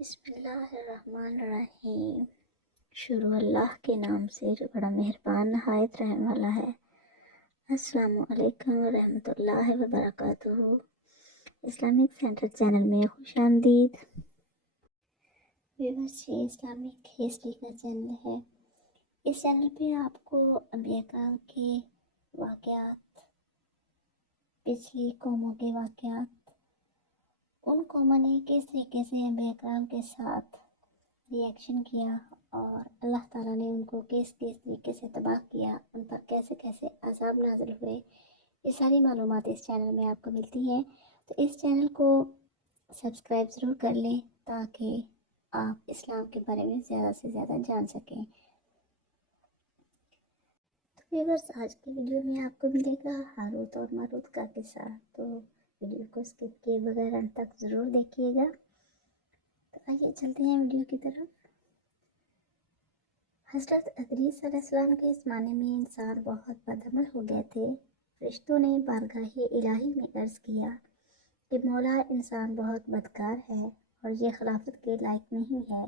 بسم اللہ الرحمن الرحیم۔ شروع اللہ کے نام سے جو بڑا مہربان نہایت رحم والا ہے۔ السلام علیکم ورحمۃ اللہ وبرکاتہ۔ اسلامک سینٹر چینل میں خوش آمدید۔ ویورز، یہ اسلامک ہسٹری کا چینل ہے۔ اس چینل پہ آپ کو انبیاء کرام کے واقعات، پچھلی قوموں کے واقعات، ان قوموں نے کس طریقے سے انبیاء کرام کے ساتھ ریئیکشن کیا اور اللہ تعالیٰ نے ان کو کس طریقے سے تباہ کیا، ان پر کیسے کیسے عذاب نازل ہوئے، یہ ساری معلومات اس چینل میں آپ کو ملتی ہیں۔ تو اس چینل کو سبسکرائب ضرور کر لیں تاکہ آپ اسلام کے بارے میں زیادہ سے زیادہ جان سکیں۔ تو ویورز، آج کی ویڈیو میں آپ کو ملے گا ہاروت اور ماروت کا قصہ، تو ویڈیو کو اسکپ کیے بغیر انت تک ضرور دیکھیے گا۔ تو آئیے چلتے ہیں ویڈیو کی طرف۔ حضرت ادریس علیہ السلام کے زمانے میں انسان بہت بدعمل ہو گئے تھے۔ فرشتوں نے بارگاہ الہی میں عرض کیا کہ مولا، انسان بہت بدکار ہے اور یہ خلافت کے لائق نہیں ہے،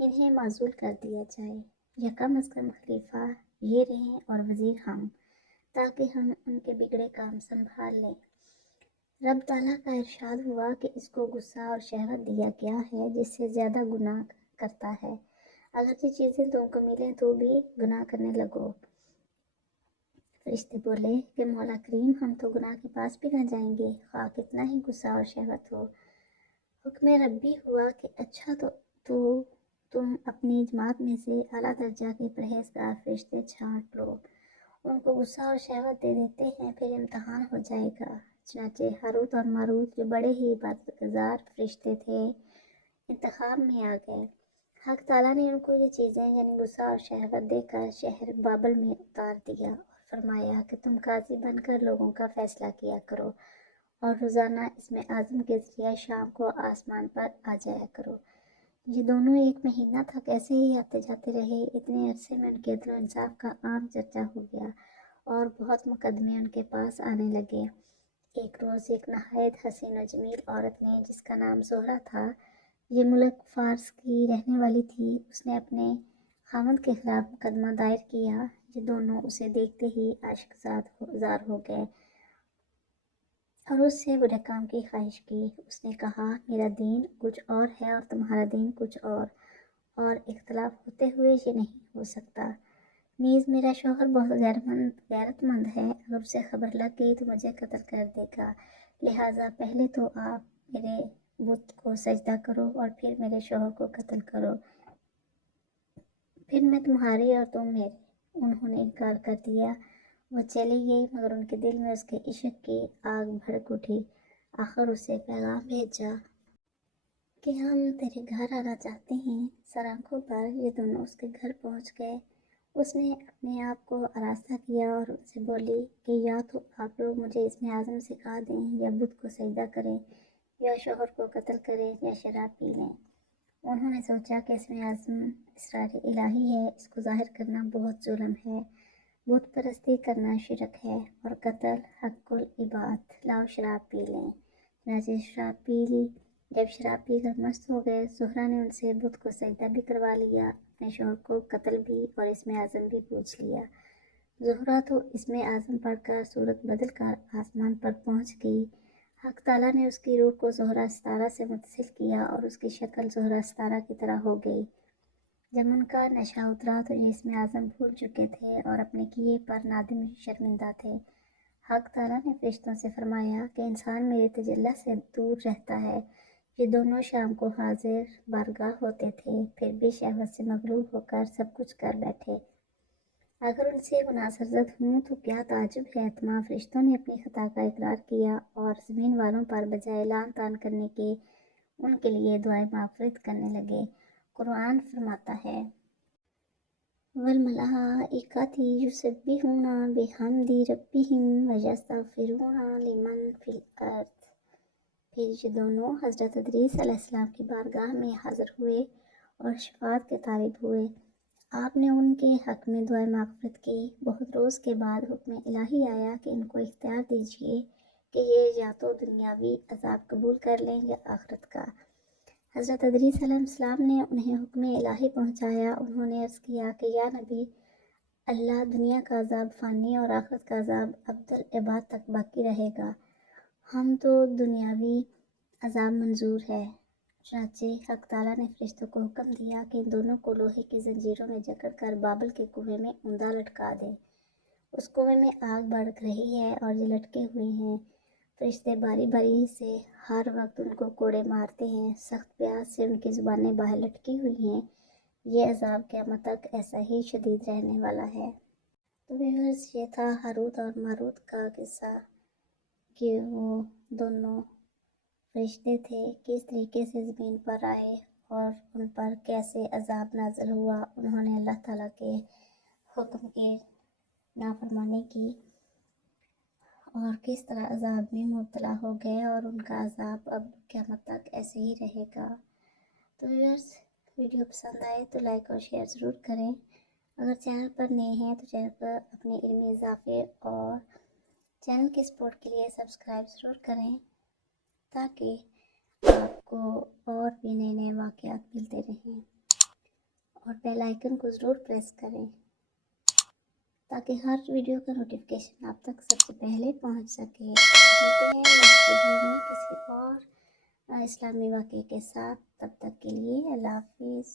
انہیں معزول کر دیا جائے، یا کم از کم خلیفہ یہ رہیں اور وزیر ہم، تاکہ ہم ان کے بگڑے کام سنبھال لیں۔ رب تعالیٰ کا ارشاد ہوا کہ اس کو غصہ اور شہوت دیا گیا ہے جس سے زیادہ گناہ کرتا ہے، اگر یہ چیزیں تم کو ملیں تو بھی گناہ کرنے لگو۔ فرشتے بولے کہ مولا کریم، ہم تو گناہ کے پاس بھی نہ جائیں گے، خواہ کتنا ہی غصہ اور شہوت ہو۔ حکم ربی ہوا کہ اچھا تو تم اپنی جماعت میں سے اعلیٰ درجہ کے پرہیزگار فرشتے چھانٹ لو، ان کو غصہ اور شہوت دے دیتے ہیں، پھر امتحان ہو جائے گا۔ چنانچہ ہاروت اور ماروت، جو بڑے ہی عبادتگزار فرشتے تھے، انتخاب میں آ گئے۔ حق تعالیٰ نے ان کو یہ چیزیں یعنی غصہ اور شہوت دے کر شہر بابل میں اتار دیا اور فرمایا کہ تم قاضی بن کر لوگوں کا فیصلہ کیا کرو اور روزانہ اسم اعظم کے ذریعہ شام کو آسمان پر آ جایا کرو۔ یہ دونوں ایک مہینہ تک ایسے ہی آتے جاتے رہے۔ اتنے عرصے میں ان کے عدل و انصاف کا عام چرچا ہو گیا اور بہت مقدمے ان کے پاس آنے لگے۔ ایک روز ایک نہایت حسین و جمیل عورت نے، جس کا نام زہرہ تھا، یہ ملک فارس کی رہنے والی تھی، اس نے اپنے خاوند کے خلاف مقدمہ دائر کیا۔ یہ دونوں اسے دیکھتے ہی عاشق زار ہو گئے اور اس سے برے کام کی خواہش کی۔ اس نے کہا، میرا دین کچھ اور ہے اور تمہارا دین کچھ اور اختلاف ہوتے ہوئے یہ نہیں ہو سکتا۔ نیز میرا شوہر بہت غیرت مند ہے، اگر اسے خبر لگ گئی تو مجھے قتل کر دے گا، لہٰذا پہلے تو آپ میرے بت کو سجدہ کرو اور پھر میرے شوہر کو قتل کرو، پھر میں تمہاری اور تم میرے۔ انہوں نے انکار کر دیا۔ وہ چلی گئی، مگر ان کے دل میں اس کے عشق کی آگ بھڑک اٹھی۔ آخر اسے پیغام بھیجا کہ ہم تیرے گھر آنا چاہتے ہیں۔ سر آنکھوں پر یہ دونوں اس کے گھر پہنچ گئے۔ اس نے اپنے آپ کو آراستہ کیا اور ان سے بولی کہ یا تو آپ لوگ مجھے اسم اعظم سکھا دیں، یا بت کو سجدہ کریں، یا شوہر کو قتل کریں، یا شراب پی لیں۔ انہوں نے سوچا کہ اسم اعظم اسرار الہی ہے، اس کو ظاہر کرنا بہت ظلم ہے، بت پرستی کرنا شرک ہے، اور قتل حق العباد، لاؤ شراب پی لیں۔ چنانچہ شراب پی لی۔ جب شراب پی کر مست ہو گئے، زہرہ نے ان سے بت کو سجدہ بھی کروا لیا، اپنے شوہر کو قتل بھی اور اسم اعظم بھی پوچھ لیا۔ زہرہ تو اسم اعظم پڑھ کر صورت بدل کر آسمان پر پہنچ گئی۔ حق تعالیٰ نے اس کی روح کو زہرہ ستارہ سے متصل کیا اور اس کی شکل زہرہ ستارہ کی طرح ہو گئی۔ جب ان کا نشہ اترا تو یہ اسم اعظم بھول چکے تھے اور اپنے کیے پر نادم شرمندہ تھے۔ حق تعالیٰ نے فرشتوں سے فرمایا کہ انسان میرے تجلی سے دور رہتا ہے۔ یہ دونوں شام کو حاضر بارگاہ ہوتے تھے، پھر بھی شہوت سے مغلوب ہو کر سب کچھ کر بیٹھے۔ اگر ان سے گناہ سرزد ہوں تو کیا تعجب ہے۔ تمام فرشتوں نے اپنی خطا کا اقرار کیا اور زمین والوں پر بجائے لعن طعن کرنے کے ان کے لیے دعائیں مغفرت کرنے لگے۔ قرآن فرماتا ہے، وَالْمَلَائِکَةُ یُسَبِّحُونَ بِحَمْدِ رَبِّهِمْ وَیَسْتَغْفِرُونَ لِمَنْ فِی الْأَرْضِ۔ پھر یہ دونوں حضرت ادریس علیہ السلام کی بارگاہ میں حاضر ہوئے اور شفاعت کے طالب ہوئے۔ آپ نے ان کے حق میں دعائیں مغفرت کی۔ بہت روز کے بعد حکم الہی آیا کہ ان کو اختیار دیجیے کہ یہ یا تو دنیاوی عذاب قبول کر لیں یا آخرت کا۔ حضرت ادریس علیہ السلام نے انہیں حکم الہی پہنچایا۔ انہوں نے عرض کیا کہ یا نبی اللہ، دنیا کا عذاب فانی اور آخرت کا عذاب ابدالعباد تک باقی رہے گا۔ ہم تو دنیاوی عذاب منظور ہے۔ چنانچہ حق تعالیٰ نے فرشتوں کو حکم دیا کہ ان دونوں کو لوہے کی زنجیروں میں جکڑ کر بابل کے کنویں میں اوندا لٹکا دیں۔ اس کنویں میں آگ بھڑک رہی ہے اور یہ لٹکے ہوئے ہیں۔ فرشتے باری باری سے ہر وقت ان کو کوڑے مارتے ہیں۔ سخت پیاس سے ان کی زبانیں باہر لٹکی ہوئی ہیں۔ یہ عذاب قیامت تک ایسا ہی شدید رہنے والا ہے۔ تو ویورز، یہ تھا ہاروت اور ماروت کا قصہ کہ وہ دونوں فرشتے تھے، کس طریقے سے زمین پر آئے اور ان پر کیسے عذاب نازل ہوا۔ انہوں نے اللہ تعالیٰ کے حکم کی نافرمانی کی اور کس طرح عذاب میں مبتلا ہو گئے، اور ان کا عذاب اب قیامت تک ایسے ہی رہے گا۔ تو ویورز، ویڈیو پسند آئے تو لائک اور شیئر ضرور کریں۔ اگر چینل پر نئے ہیں تو چینل پر اپنے علمی اضافے اور چینل کی سپورٹ کے لیے سبسکرائب ضرور کریں، تاکہ آپ کو اور بھی نئے نئے واقعات ملتے رہیں، اور بیل آئیکن کو ضرور پریس کریں تاکہ ہر ویڈیو کا نوٹیفیکیشن آپ تک سب سے پہلے پہنچ سکے۔ ملتے ہیں نیکسٹ ویڈیو میں کسی اور اسلامی واقعے کے ساتھ، تب تک کے لیے اللہ حافظ۔